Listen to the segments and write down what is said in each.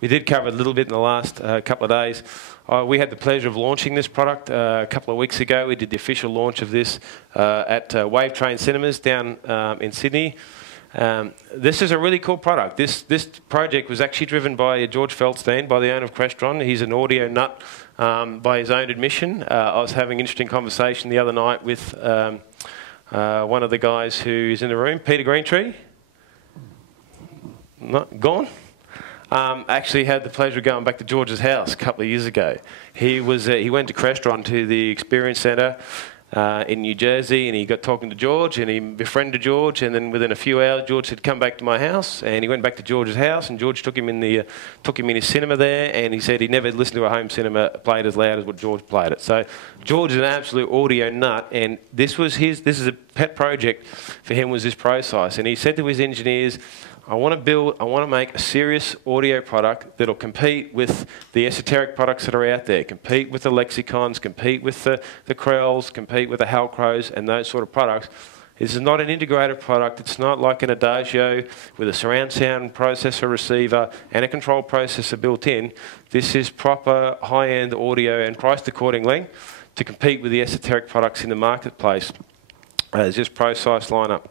We did cover a little bit in the last couple of days. We had the pleasure of launching this product a couple of weeks ago. We did the official launch of this at Wave Train Cinemas down in Sydney. This is a really cool product. This project was actually driven by George Feldstein, by the owner of Crestron. He's an audio nut by his own admission. I was having an interesting conversation the other night with one of the guys who's in the room, Peter Greentree. Not gone? Actually had the pleasure of going back to George's house a couple of years ago. He went to Crestron, to the Experience Centre in New Jersey, and he got talking to George, and he befriended George, and then within a few hours George said, come back to my house, and he went back to George's house, and George took him in his cinema there, and he said he never listened to a home cinema played as loud as what George played it. So George is an absolute audio nut, and this is a pet project for him, was this ProSize, and he said to his engineers, I want to make a serious audio product that'll compete with the esoteric products that are out there, compete with the Lexicons, compete with the Krells, compete with the Halcros and those sort of products. This is not an integrated product. It's not like an Adagio with a surround sound processor receiver and a control processor built in. This is proper high-end audio and priced accordingly to compete with the esoteric products in the marketplace. It's just ProSize lineup.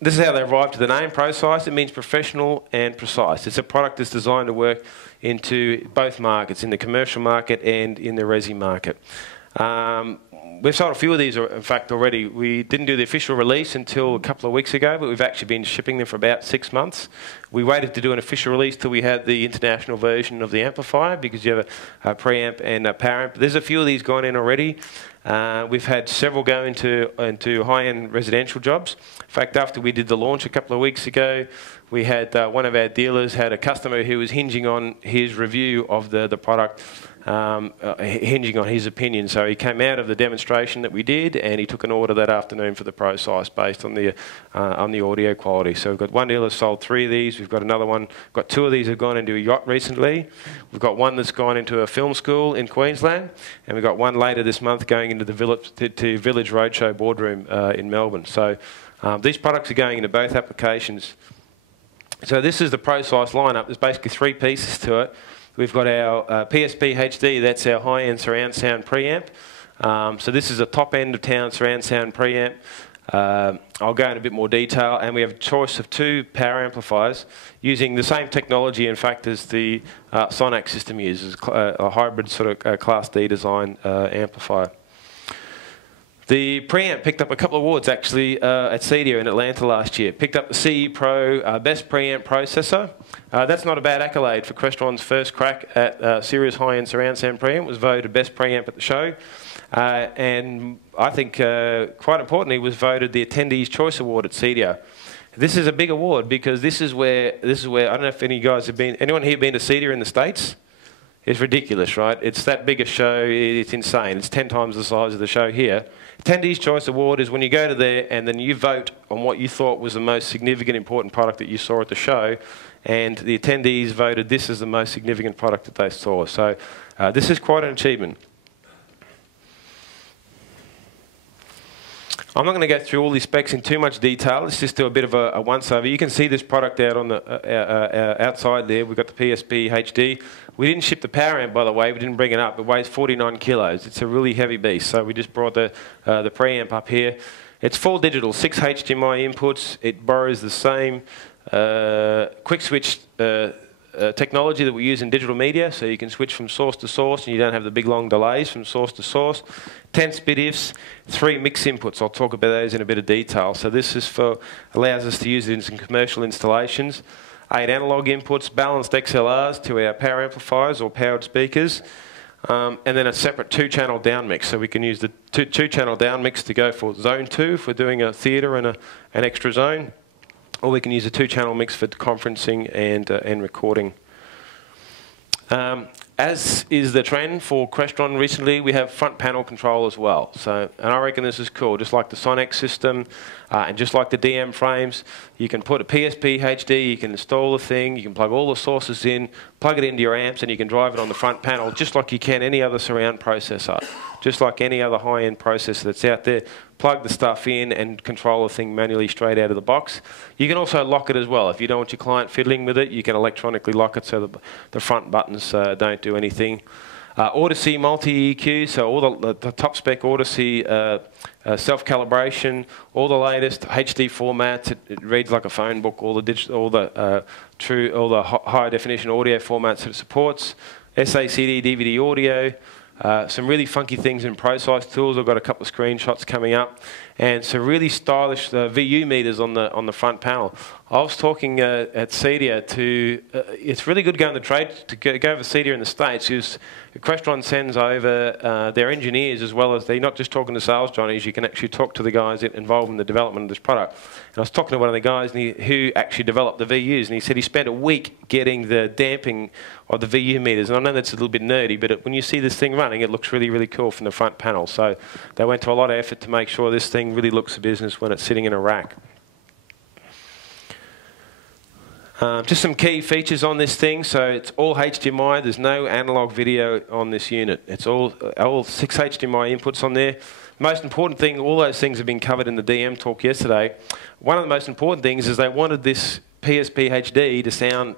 This is how they arrived to the name ProSize. It means professional and precise. It's a product that's designed to work into both markets, in the commercial market and in the resi market. We've sold a few of these, in fact, already. We didn't do the official release until a couple of weeks ago, but we've actually been shipping them for about 6 months. We waited to do an official release till we had the international version of the amplifier, because you have a preamp and a power amp. There's a few of these gone in already. We've had several go into high-end residential jobs. In fact, after we did the launch a couple of weeks ago, we had one of our dealers had a customer who was hinging on his review of the product, hinging on his opinion. So he came out of the demonstration that we did, and he took an order that afternoon for the ProSize based on the audio quality. So we've got one dealer sold 3 of these. We've got another one. Got 2 of these have gone into a yacht recently. We've got one that's gone into a film school in Queensland, and we've got one later this month going into the Village Roadshow boardroom in Melbourne. So these products are going into both applications. So this is the ProSize lineup. There's basically 3 pieces to it. We've got our PSP HD, that's our high-end surround sound preamp. So this is a top-end of town surround sound preamp. I'll go into a bit more detail, and we have a choice of 2 power amplifiers using the same technology, in fact, as the Sonax system uses, a hybrid sort of Class D design amplifier. The preamp picked up a couple of awards, actually, at CEDIA in Atlanta last year. Picked up the CE Pro Best Preamp Processor. That's not a bad accolade for Crestron's first crack at serious high-end surround sound preamp. It was voted Best Preamp at the show. And I think, quite importantly, was voted the Attendees' Choice Award at CEDIA. This is a big award, because this is where, I don't know if any guys have been, anyone here been to CEDIA in the States? It's ridiculous, right? It's that big a show, it's insane. It's 10 times the size of the show here. Attendees' Choice Award is when you go to there and then you vote on what you thought was the most significant, important product that you saw at the show, and the attendees voted this as the most significant product that they saw. So this is quite an achievement. I'm not going to go through all these specs in too much detail. Let's just do a bit of a once-over. You can see this product out on the outside there. We've got the PSP HD. We didn't ship the power amp, by the way. We didn't bring it up. It weighs 49 kilos. It's a really heavy beast. So we just brought the preamp up here. It's full digital, 6 HDMI inputs. It borrows the same quick switch technology that we use in digital media, so you can switch from source to source and you don't have the big long delays from source to source. 10 SPID IFs, 3 mix inputs. I'll talk about those in a bit of detail. So this is allows us to use it in some commercial installations. 8 analog inputs, balanced XLRs to our power amplifiers or powered speakers, and then a separate 2-channel down mix. So we can use the 2-channel down mix to go for zone 2 if we're doing a theatre and an extra zone, or we can use a 2-channel mix for conferencing and recording. As is the trend for Crestron recently, we have front panel control as well. So, and I reckon this is cool. Just like the Sonax system and just like the DM frames, you can put a PSP HD, you can install the thing, you can plug all the sources in, plug it into your amps, and you can drive it on the front panel just like you can any other surround processor. just like any other high-end processor that's out there. Plug the stuff in and control the thing manually straight out of the box. You can also lock it as well. If you don't want your client fiddling with it, you can electronically lock it so the front buttons don't do anything. Odyssey multi-EQ, so all the top spec Odyssey self-calibration, all the latest HD formats. It reads like a phone book. All the high definition audio formats that it supports. SACD DVD audio. Some really funky things in ProSize tools. I've got a couple of screenshots coming up, and some really stylish VU meters on the front panel. I was talking at CEDIA to. It's really good going to trade to go over CEDIA in the States because Crestron sends over their engineers as well as they're not just talking to sales Johnnies. You can actually talk to the guys involved in the development of this product. And I was talking to one of the guys who actually developed the VUs, and he said he spent a week getting the damping of the VU meters. And I know that's a little bit nerdy, but when you see this thing running, it looks really, really cool from the front panel. So they went to a lot of effort to make sure this thing really looks a business when it's sitting in a rack. Just some key features on this thing. So it's all HDMI. There's no analog video on this unit. It's all 6 HDMI inputs on there. Most important thing, all those things have been covered in the DM talk yesterday. One of the most important things is they wanted this PSP HD to sound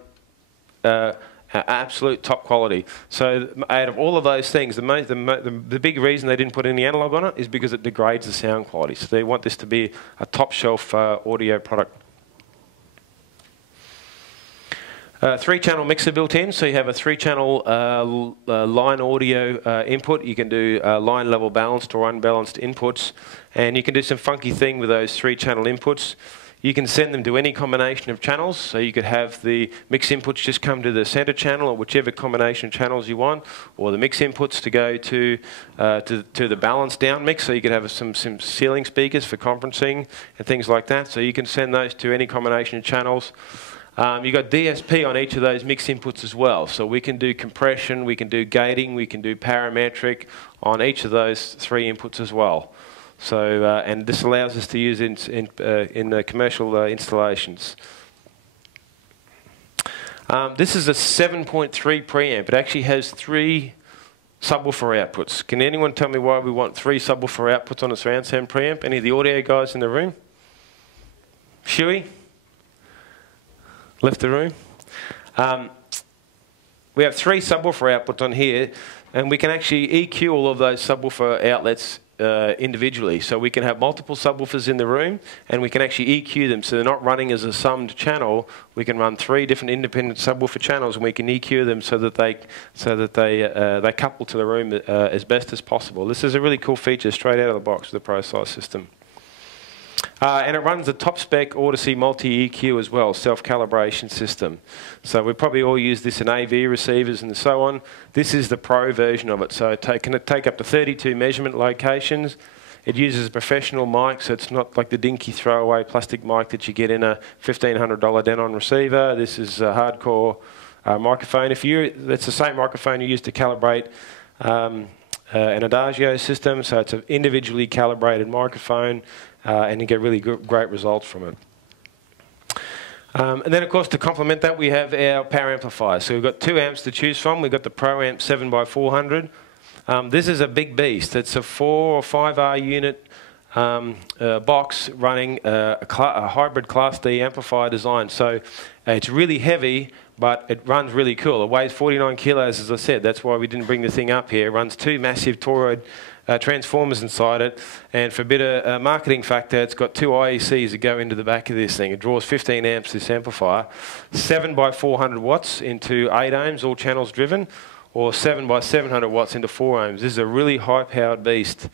absolute top quality. So out of all of those things, the big reason they didn't put any analog on it is because it degrades the sound quality. So they want this to be a top shelf audio product. 3-channel mixer built in, so you have a 3-channel line audio input. You can do line level balanced or unbalanced inputs, and you can do some funky thing with those 3-channel inputs. You can send them to any combination of channels, so you could have the mix inputs just come to the center channel or whichever combination of channels you want, or the mix inputs to go to the balance down mix, so you could have some ceiling speakers for conferencing and things like that. So you can send those to any combination of channels. You've got DSP on each of those mix inputs as well. So we can do compression, we can do gating, we can do parametric on each of those 3 inputs as well. So, and this allows us to use in commercial installations. This is a 7.3 preamp. It actually has 3 subwoofer outputs. Can anyone tell me why we want 3 subwoofer outputs on a surround sound preamp? Any of the audio guys in the room? Shuey? Left the room. We have 3 subwoofer outputs on here, and we can actually EQ all of those subwoofer outlets individually. So we can have multiple subwoofers in the room, and we can actually EQ them so they're not running as a summed channel. We can run 3 different independent subwoofer channels, and we can EQ them so that they couple to the room as best as possible. This is a really cool feature straight out of the box with the ProSize system. And it runs a top spec Odyssey multi-EQ as well, self-calibration system. So we probably all use this in AV receivers and so on. This is the pro version of it. So it can take up to 32 measurement locations. It uses a professional mic, so it's not like the dinky throwaway plastic mic that you get in a $1,500 Denon receiver. This is a hardcore microphone. That's the same microphone you use to calibrate an Adagio system, so it's an individually calibrated microphone. And you get really great results from it. And then, of course, to complement that, we have our power amplifier. So we've got 2 amps to choose from. We've got the Pro Amp 7x400. This is a big beast. It's a 4 or 5R unit box running a hybrid Class D amplifier design. So it's really heavy, but it runs really cool. It weighs 49 kilos, as I said. That's why we didn't bring the thing up here. It runs 2 massive toroid transformers inside it, and for a bit of marketing factor, it's got 2 IECs that go into the back of this thing. It draws 15 amps, this amplifier. 7x400 watts into 8 ohms, all channels driven, or 7x700 watts into 4 ohms. This is a really high-powered beast.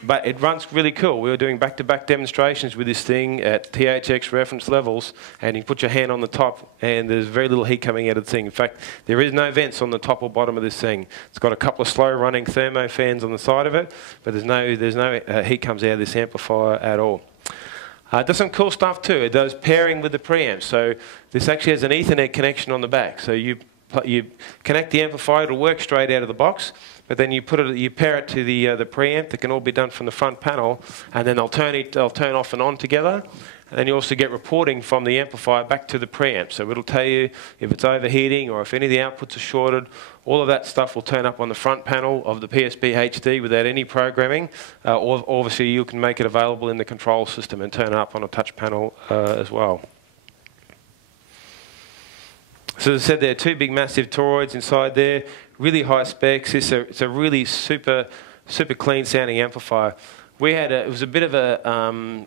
But it runs really cool. We were doing back-to-back demonstrations with this thing at THX reference levels, and you put your hand on the top, and there's very little heat coming out of the thing. In fact, there is no vents on the top or bottom of this thing. It's got a couple of slow-running thermo fans on the side of it, but there's no heat comes out of this amplifier at all. It does some cool stuff too. It does pairing with the preamp. So this actually has an Ethernet connection on the back. So you connect the amplifier, it'll work straight out of the box. But then you pair it to the preamp. That can all be done from the front panel, and then they'll turn off and on together. And then you also get reporting from the amplifier back to the preamp. So it'll tell you if it's overheating or if any of the outputs are shorted. All of that stuff will turn up on the front panel of the PSP HD without any programming. Or obviously you can make it available in the control system and turn it up on a touch panel as well. So as I said, there are two big massive toroids inside there, really high specs. It's a really super clean sounding amplifier. We had it was a bit of a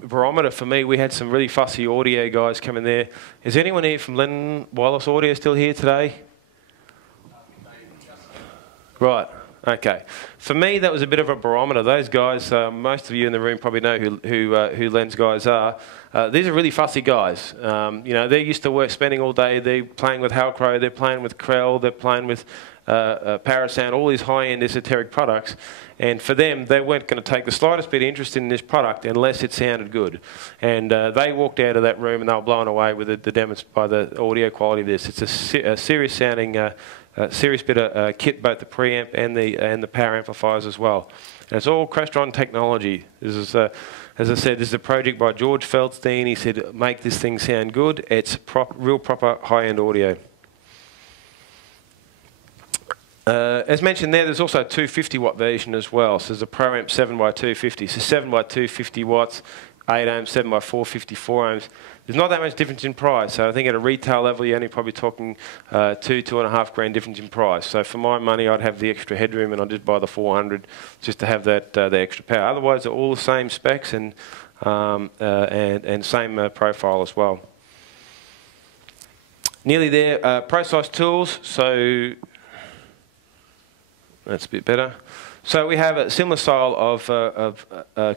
barometer for me. We had some really fussy audio guys come in there. Is anyone here from Lennon Wireless Audio still here today? Right. Okay. For me, that was a bit of a barometer. Those guys, most of you in the room probably know who Len's guys are. These are really fussy guys. You know, they're used to spending all day. They're playing with Halcro. They're playing with Krell. They're playing with Parasound. All these high-end esoteric products. And for them, they weren't going to take the slightest bit of interest in this product unless it sounded good. And they walked out of that room and they were blown away with by the audio quality of this. It's a serious sounding. Serious bit of kit, both the preamp and the power amplifiers as well. And it's all Crestron technology. This is, as I said, this is a project by George Feldstein. He said, make this thing sound good. It's real proper high-end audio. As mentioned there's also a 250-watt version as well. So there's a ProAmp 7x250. So 7x250 watts, 8 ohms, 7x4, 54 ohms. There's not that much difference in price. So I think at a retail level, you're only probably talking $2.5 grand difference in price. So for my money, I'd have the extra headroom and I'd just buy the 400 just to have that the extra power. Otherwise, they're all the same specs and same profile as well. Nearly there. Precise tools. So that's a bit better. So we have a similar style of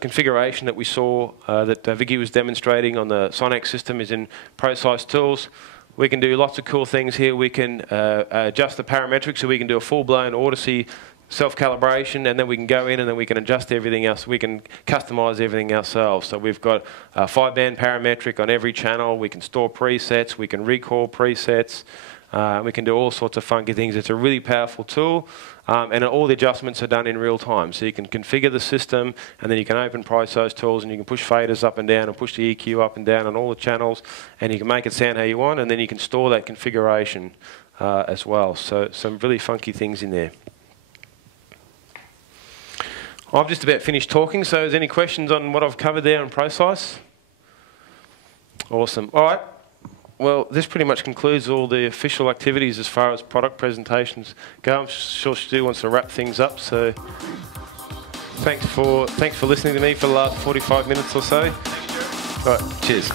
configuration that we saw that Vicky was demonstrating on the Sonex system is in Precise Tools. We can do lots of cool things here. We can adjust the parametrics, so we can do a full-blown Odyssey self-calibration, and then we can go in and then we can adjust everything else. We can customize everything ourselves. So we've got a 5-band parametric on every channel. We can store presets. We can recall presets. We can do all sorts of funky things. It's a really powerful tool, and all the adjustments are done in real time. So you can configure the system, and then you can open Precise Tools, and you can push faders up and down and push the EQ up and down on all the channels, and you can make it sound how you want, and then you can store that configuration as well. So some really funky things in there. I've just about finished talking, so is there any questions on what I've covered there on Precise? Awesome. All right. Well, this pretty much concludes all the official activities as far as product presentations go. I'm sure Stu wants to wrap things up, so thanks for listening to me for the last 45 minutes or so. All right, cheers.